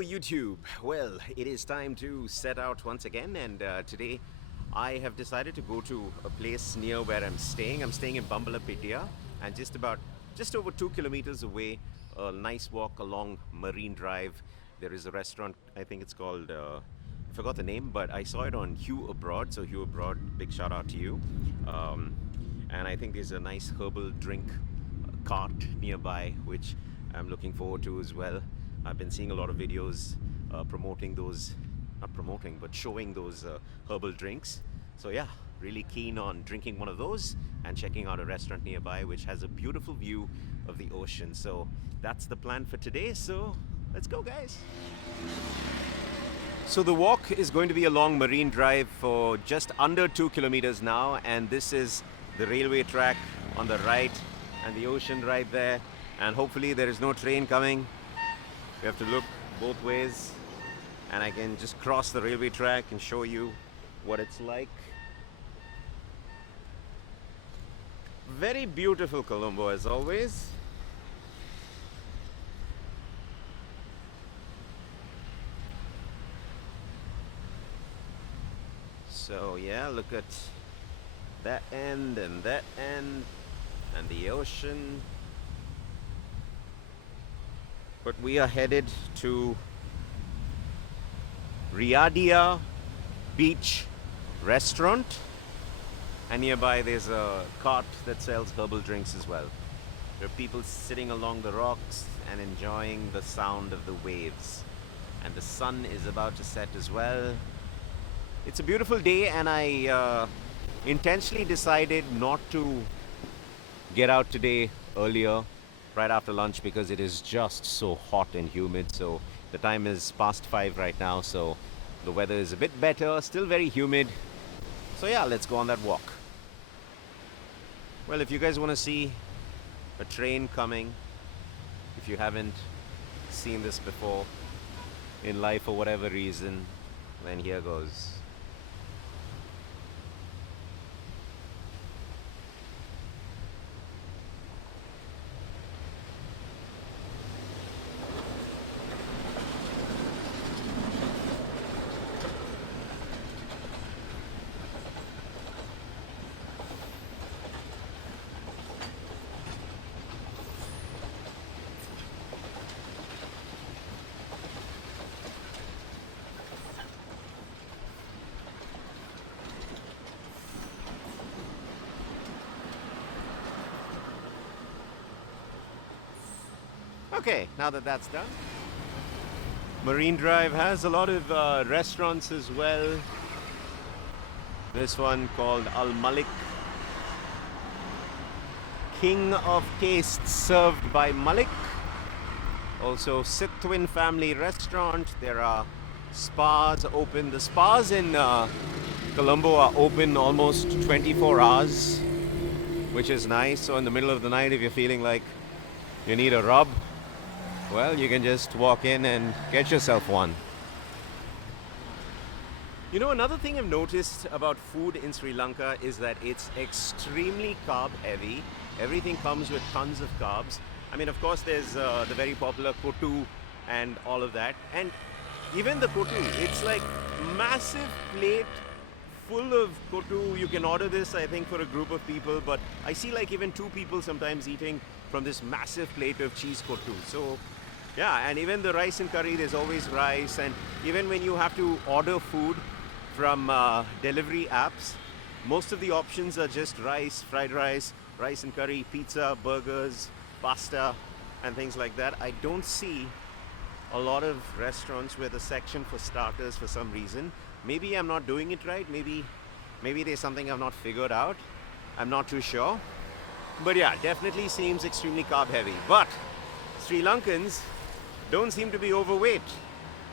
Hello YouTube! Well, it is time to set out once again, and today I have decided to go to a place near where I'm staying. I'm staying in Bambalapitiya, and just over 2 kilometers away, a nice walk along Marine Drive. There is a restaurant, I think it's called, I forgot the name, but I saw it on Hugh Abroad. So Hugh Abroad, big shout out to you. And I think there's a nice herbal drink cart nearby, which I'm looking forward to as well. I've been seeing a lot of videos promoting those, not promoting, but showing those herbal drinks. So yeah, really keen on drinking one of those and checking out a restaurant nearby which has a beautiful view of the ocean. So that's the plan for today. So let's go, guys. So the walk is going to be along Marine Drive for just under 2 kilometers now, and this is the railway track on the right and the ocean right there, and hopefully there is no train coming. You have to look both ways, and I can just cross the railway track and show you what it's like. Very beautiful Colombo as always. So yeah, look at that end and that end and the ocean. But we are headed to Riyadhia Beach Restaurant, and nearby there's a cart that sells herbal drinks as well. There are people sitting along the rocks and enjoying the sound of the waves, and the sun is about to set as well. It's a beautiful day, and I intentionally decided not to get out today earlier, right after lunch, because it is just so hot and humid. So the time is past 5 right now, so the weather is a bit better, still very humid. So yeah, let's go on that walk. Well, if you guys want to see a train coming, if you haven't seen this before in life for whatever reason, then here goes. Okay, now that that's done, Marine Drive has a lot of restaurants as well. This one called Al Malik, King of Tastes, served by Malik. Also Sitwin Family Restaurant. There are spas open. The spas in Colombo are open almost 24 hours, which is nice. So in the middle of the night, if you're feeling like you need a rub, well, you can just walk in and get yourself one. You know, another thing I've noticed about food in Sri Lanka is that it's extremely carb heavy. Everything comes with tons of carbs. I mean, of course, there's the very popular kotu and all of that. And even the kotu, it's like massive plate full of kotu. You can order this, I think, for a group of people, but I see like even 2 people sometimes eating from this massive plate of cheese kotu. So yeah, and even the rice and curry, there's always rice. And even when you have to order food from delivery apps, most of the options are just rice, fried rice, rice and curry, pizza, burgers, pasta, and things like that. I don't see a lot of restaurants with a section for starters for some reason. Maybe I'm not doing it right. Maybe there's something I've not figured out. I'm not too sure. But yeah, definitely seems extremely carb heavy. But Sri Lankans don't seem to be overweight.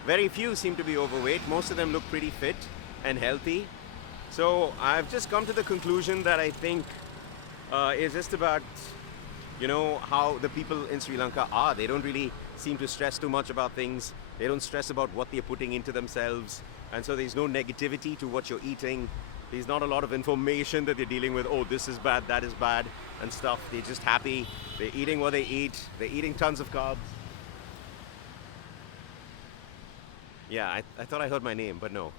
Very few seem to be overweight. Most of them look pretty fit and healthy. So I've just come to the conclusion that I think is just about, you know, how the people in Sri Lanka are. They don't really seem to stress too much about things. They don't stress about what they're putting into themselves. And so there's no negativity to what you're eating. There's not a lot of information that they're dealing with. Oh, this is bad, that is bad, and stuff. They're just happy. They're eating what they eat. They're eating tons of carbs. Yeah, I thought I heard my name, but no.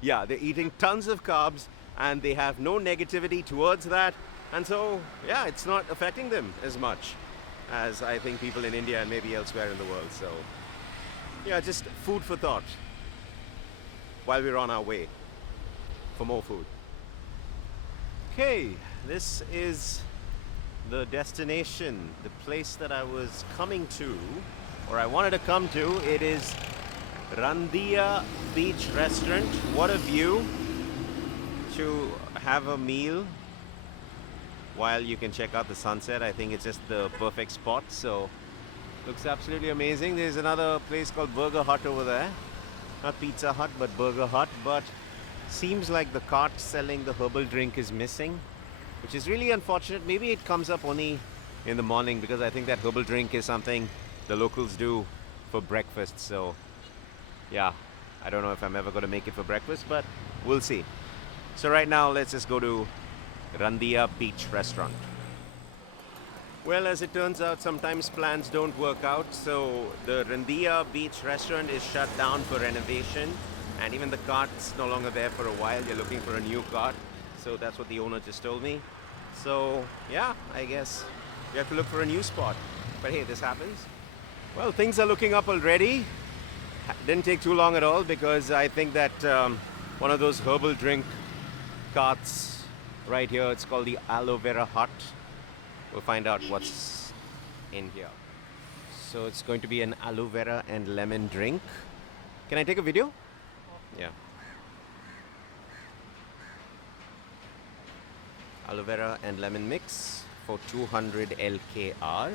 Yeah, they're eating tons of carbs and they have no negativity towards that. And so, yeah, it's not affecting them as much as I think people in India and maybe elsewhere in the world. So, yeah, just food for thought while we're on our way for more food. Okay, this is the destination, the place that I was coming to, or I wanted to come to. It is Randia Beach Restaurant. What a view to have a meal while you can check out the sunset. I think it's just the perfect spot. So looks absolutely amazing. There's another place called Burger Hut over there. Not Pizza Hut, but Burger Hut. But seems like the cart selling the herbal drink is missing, which is really unfortunate. Maybe it comes up only in the morning because I think that herbal drink is something the locals do for breakfast. So yeah, I don't know if I'm ever going to make it for breakfast, but we'll see. So right now, let's just go to Randia Beach Restaurant. Well, as it turns out, sometimes plans don't work out. So the Randia Beach Restaurant is shut down for renovation, and even the cart's no longer there for a while. They're looking for a new cart. So that's what the owner just told me. So yeah, I guess we have to look for a new spot. But hey, this happens. Well, things are looking up already. Didn't take too long at all because I think that one of those herbal drink carts right here, it's called the Aloe Vera Hut. We'll find out what's in here. So it's going to be an aloe vera and lemon drink. Can I take a video? Yeah. Aloe vera and lemon mix for 200 LKR.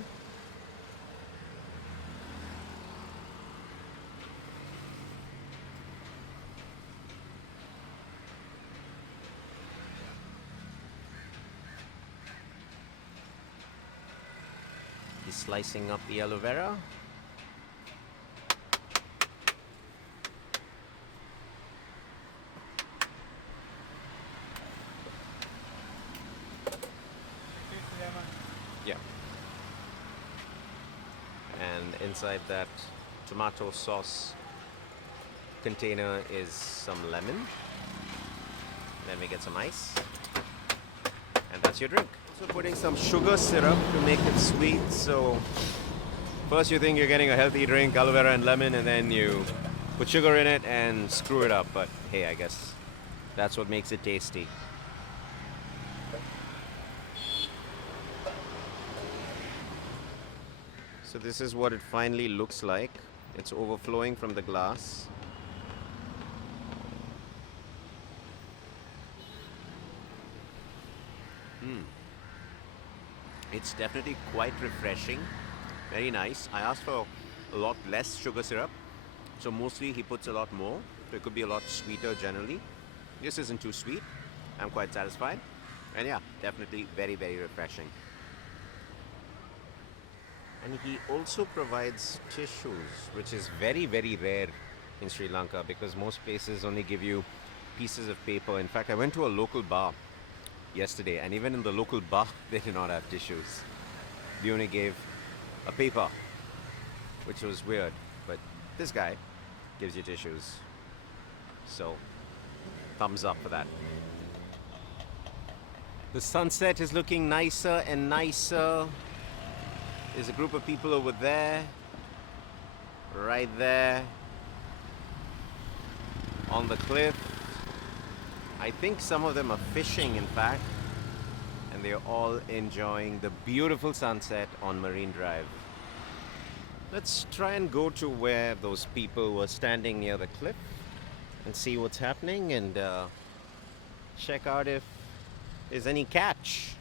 He's slicing up the aloe vera. Yeah. And inside that tomato sauce container is some lemon. Then we get some ice. And that's your drink. Also putting some sugar syrup to make it sweet. So first you think you're getting a healthy drink, aloe vera and lemon, and then you put sugar in it and screw it up. But hey, I guess that's what makes it tasty. So this is what it finally looks like. It's overflowing from the glass. It's definitely quite refreshing. Very nice. I asked for a lot less sugar syrup. So mostly he puts a lot more. So it could be a lot sweeter generally. This isn't too sweet. I'm quite satisfied. And yeah, definitely very, very refreshing. And he also provides tissues, which is very, very rare in Sri Lanka because most places only give you pieces of paper. In fact, I went to a local bar yesterday, and even in the local bar, they did not have tissues. They only gave a paper, which was weird. But this guy gives you tissues. So, thumbs up for that. The sunset is looking nicer and nicer. There's a group of people over there, right there, on the cliff. I think some of them are fishing, in fact, and they're all enjoying the beautiful sunset on Marine Drive. Let's try and go to where those people were standing near the cliff and see what's happening and check out if there's any catch.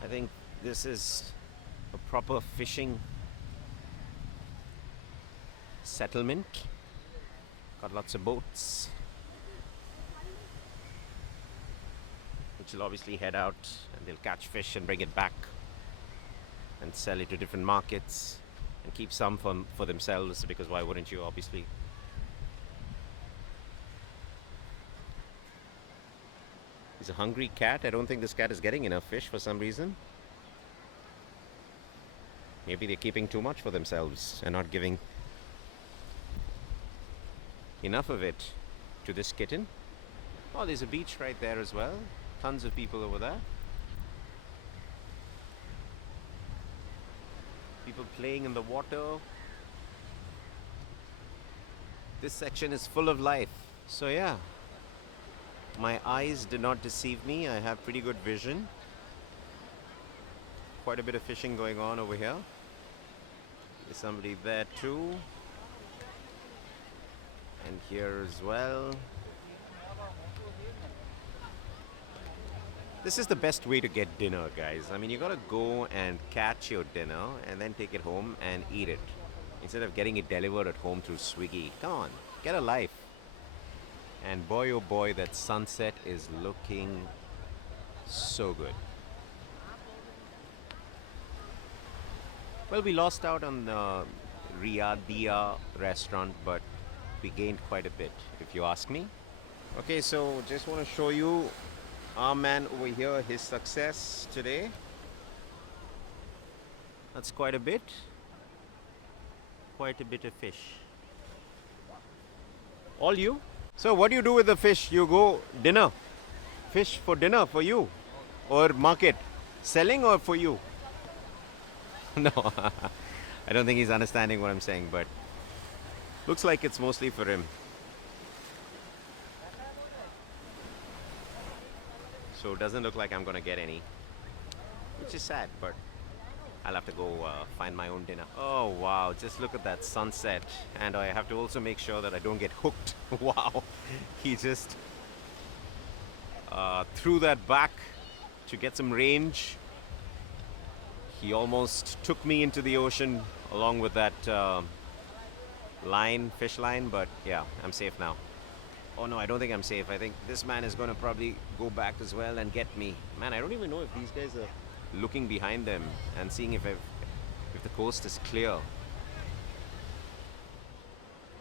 I think this is a proper fishing settlement. Got lots of boats, which will obviously head out and they'll catch fish and bring it back and sell it to different markets and keep some for themselves, because why wouldn't you, obviously. There's a hungry cat. I don't think this cat is getting enough fish for some reason. Maybe they're keeping too much for themselves and not giving enough of it to this kitten. Oh, there's a beach right there as well. Tons of people over there. People playing in the water. This section is full of life. So yeah, my eyes did not deceive me. I have pretty good vision. Quite a bit of fishing going on over here. There's somebody there too. And here as well. This is the best way to get dinner, guys. I mean, you gotta go and catch your dinner and then take it home and eat it, instead of getting it delivered at home through Swiggy. Come on, get a life. And boy oh boy, that sunset is looking so good. Well, we lost out on the Riyadhia restaurant, but we gained quite a bit, if you ask me. Okay, so just want to show you our man over here, his success today. That's quite a bit. Quite a bit of fish. All you? So what do you do with the fish? You go dinner? Fish for dinner for you? Or market? Selling or for you? No, I don't think he's understanding what I'm saying, but looks like it's mostly for him. So it doesn't look like I'm gonna get any, which is sad, but I'll have to go find my own dinner. Oh wow, just look at that sunset. And I have to also make sure that I don't get hooked. Wow, he just threw that back to get some range. He almost took me into the ocean along with that fish line, but yeah, I'm safe now. Oh no, I don't think I'm safe. I think this man is going to probably go back as well and get me. Man, I don't even know if these guys are looking behind them and seeing if the coast is clear.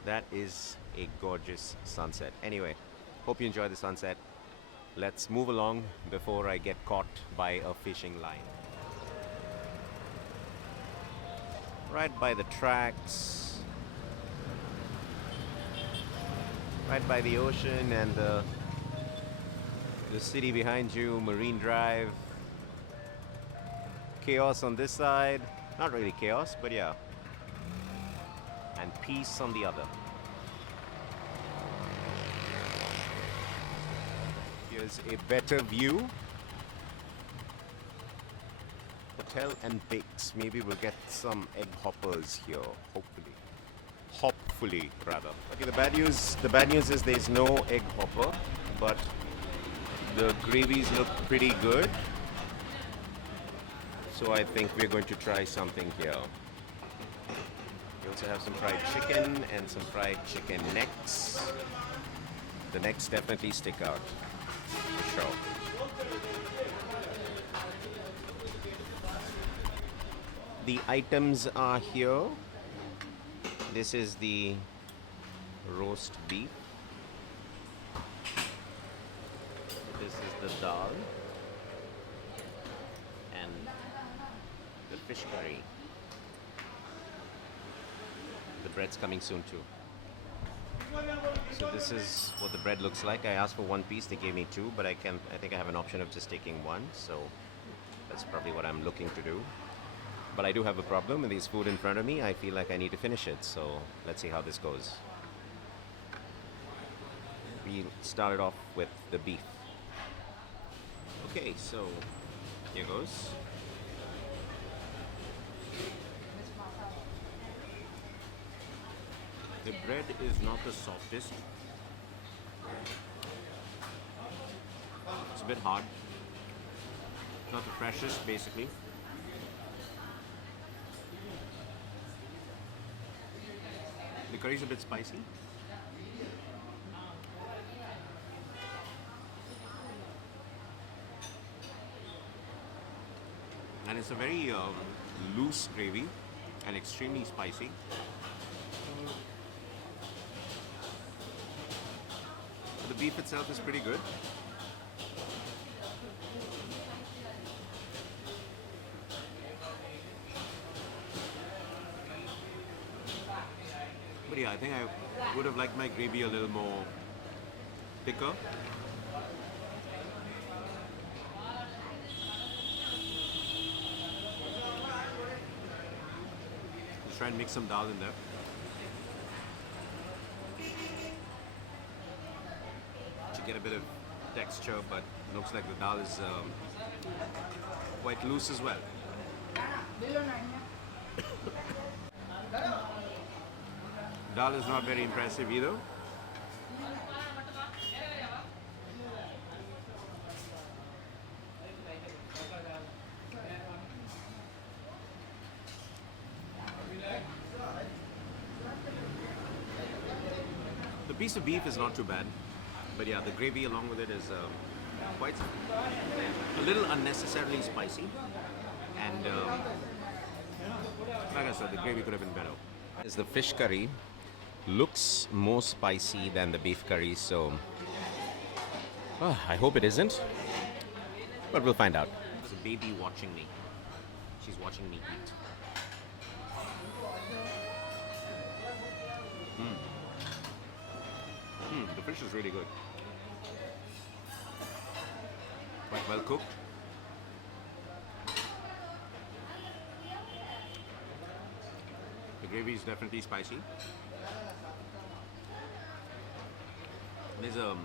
That is a gorgeous sunset. Anyway, hope you enjoy the sunset. Let's move along before I get caught by a fishing line. Right by the tracks, right by the ocean and the city behind you, Marine Drive. Chaos on this side, not really chaos, but yeah, and peace on the other. Here's a better view. Hotel and bakes. Maybe we'll get some egg hoppers here. Hopefully, rather. Okay, the bad news is there's no egg hopper, but the gravies look pretty good. So I think we're going to try something here. We also have some fried chicken and some fried chicken necks. The necks definitely stick out, for sure. The items are here. This is the roast beef. This is the dal and the fish curry. The bread's coming soon too. So this is what the bread looks like. I asked for one piece, they gave me two, but I think I have an option of just taking one, so that's probably what I'm looking to do. But I do have a problem with this food in front of me. I feel like I need to finish it, so let's see how this goes. We started off with the beef. Okay, so here goes. The bread is not the softest. It's a bit hard. Not the freshest, basically. The curry is a bit spicy. And it's a very loose gravy and extremely spicy. The beef itself is pretty good. yeah, I think I would have liked my gravy a little more thicker. Let's try and mix some dal in there. To get a bit of texture, but looks like the dal is quite loose as well. Dal is not very impressive either. The piece of beef is not too bad, but yeah, the gravy along with it is quite a little unnecessarily spicy, and like I said, the gravy could have been better. As the fish curry looks more spicy than the beef curry, so I hope it isn't, but we'll find out. There's a baby watching me. She's watching me eat. The fish is really good. Quite well cooked. The gravy is definitely spicy. There's a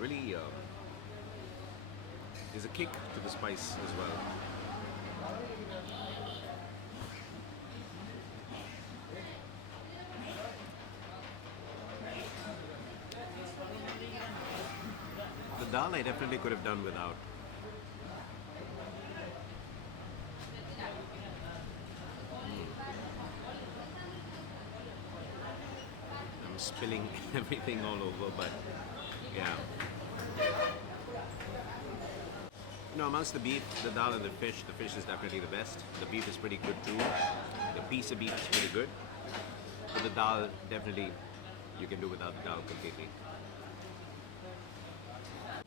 really there's a kick to the spice as well. The dal I definitely could have done without. I'm spilling everything all over, but yeah. You know, amongst the beef, the dal and the fish is definitely the best. The beef is pretty good too. The piece of beef is pretty good. But the dal, definitely, you can do without the dal completely.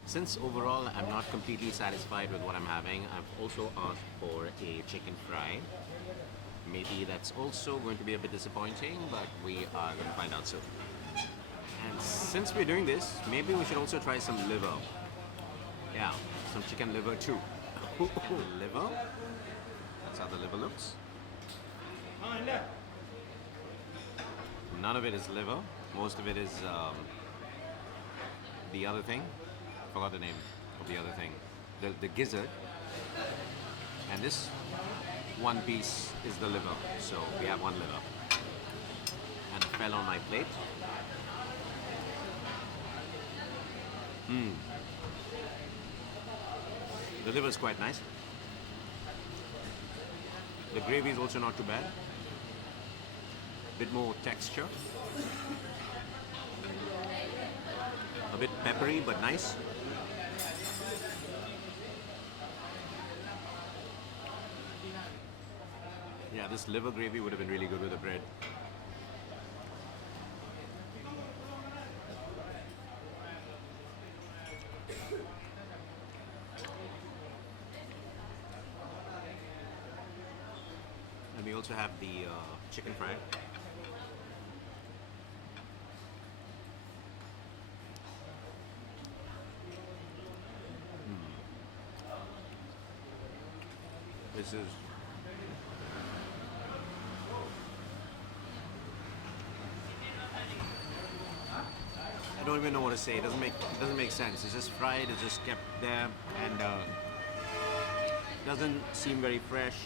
Since overall I'm not completely satisfied with what I'm having, I've also asked for a chicken fry. Maybe that's also going to be a bit disappointing, but we are going to find out soon. And since we're doing this, maybe we should also try some liver. Yeah, some chicken liver too. Liver? That's how the liver looks. None of it is liver. Most of it is the other thing. Forgot the name of the other thing. The gizzard. And this one piece is the liver. So we have one liver. And it fell on my plate. The liver is quite nice. The gravy is also not too bad. Bit more texture. A bit peppery but nice. Yeah, this liver gravy would have been really good with the bread. And we also have the chicken fry. This is I don't even know what to say. It doesn't make sense. It's just fried. It's just kept there and doesn't seem very fresh.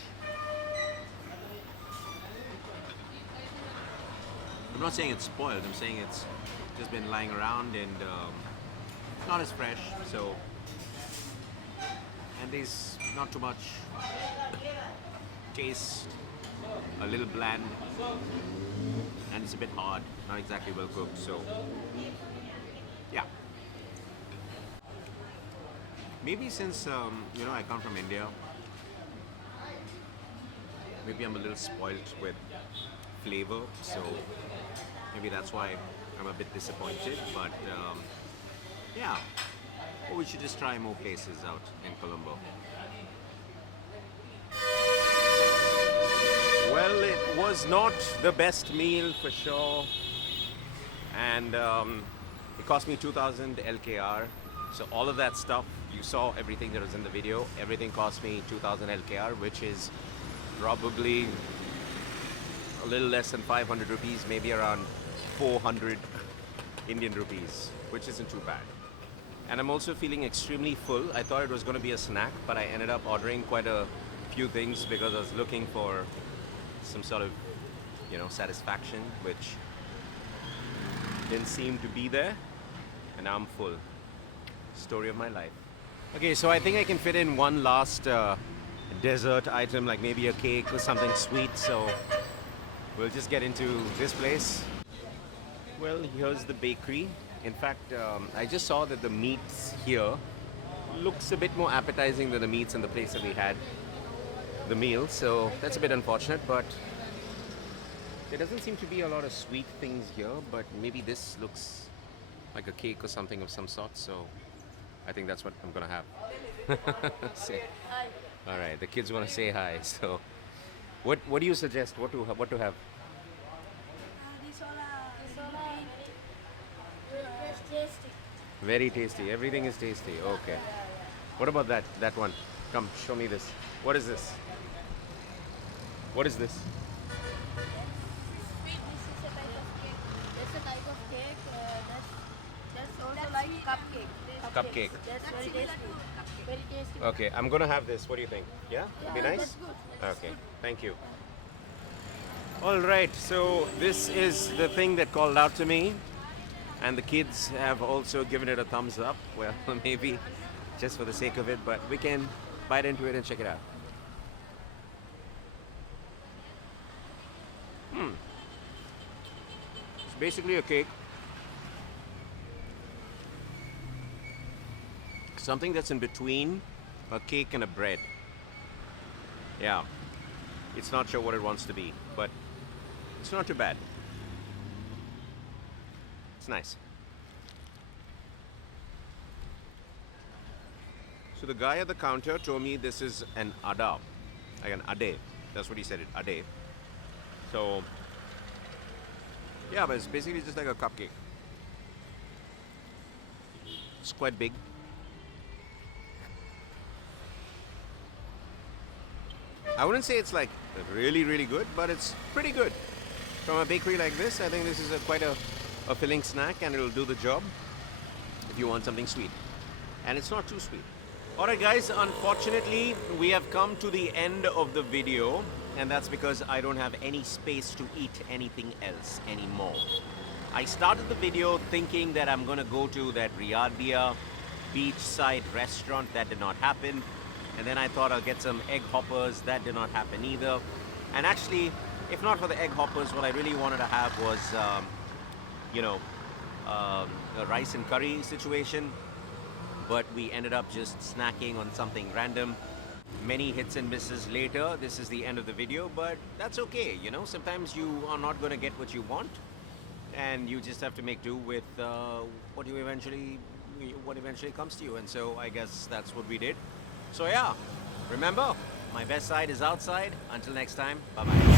I'm not saying it's spoiled. I'm saying it's just been lying around and not as fresh. So and there's not too much taste. A little bland. And it's a bit hard, not exactly well cooked, so yeah. Maybe since you know I come from India, maybe I'm a little spoiled with flavor, so maybe that's why I'm a bit disappointed. But yeah, or we should just try more places out in Colombo. Well, it was not the best meal for sure. and it cost me 2000 LKR. So all of that stuff, you saw everything that was in the video, everything cost me 2000 LKR, which is probably a little less than 500 rupees, maybe around 400 Indian rupees, which isn't too bad. And I'm also feeling extremely full. I thought it was going to be a snack, but I ended up ordering quite a few things because I was looking for some sort of, satisfaction, which didn't seem to be there. And now I'm full. Story of my life. Okay, so I think I can fit in one last dessert item, like maybe a cake or something sweet. So we'll just get into this place. Well, here's the bakery. In fact, I just saw that the meats here looks a bit more appetizing than the meats in the place that we had the meal. So that's a bit unfortunate, but there doesn't seem to be a lot of sweet things here, but maybe this looks like a cake or something of some sort. So I think that's what I'm gonna have. Say hi. All right, the kids want to say hi. So what do you suggest? What to have? Very tasty. Everything is tasty. Okay. What about that one? Come, show me this. What is this? What is this? This is a type of cake. That's a type of cake. That's also like cupcake. Cupcake. That's very tasty. Very tasty. Okay, I'm gonna have this. What do you think? Yeah? Be nice? That's good. Okay, thank you. All right, so this is the thing that called out to me, and the kids have also given it a thumbs up. Well, maybe just for the sake of it, but we can bite into it and check it out. It's basically a cake. Something that's in between a cake and a bread. Yeah, it's not sure what it wants to be, but it's not too bad. It's nice. So the guy at the counter told me this is an ada, like an ade. That's what he said, ade. So yeah, but it's basically just like a cupcake. It's quite big. I wouldn't say it's like really, really good, but it's pretty good. From a bakery like this, I think this is quite a filling snack, and it'll do the job if you want something sweet. And it's not too sweet. Alright guys, unfortunately, we have come to the end of the video, and that's because I don't have any space to eat anything else anymore. I started the video thinking that I'm gonna go to that Riyadh beachside restaurant. That did not happen. And then I thought I'll get some egg hoppers. That did not happen either. And actually, if not for the egg hoppers, what I really wanted to have was, a rice and curry situation. But we ended up just snacking on something random. Many hits and misses later. This is the end of the video, but that's okay. Sometimes you are not going to get what you want, and you just have to make do with what eventually comes to you. And so I guess that's what we did. So yeah, remember, my best side is outside. Until next time, bye-bye.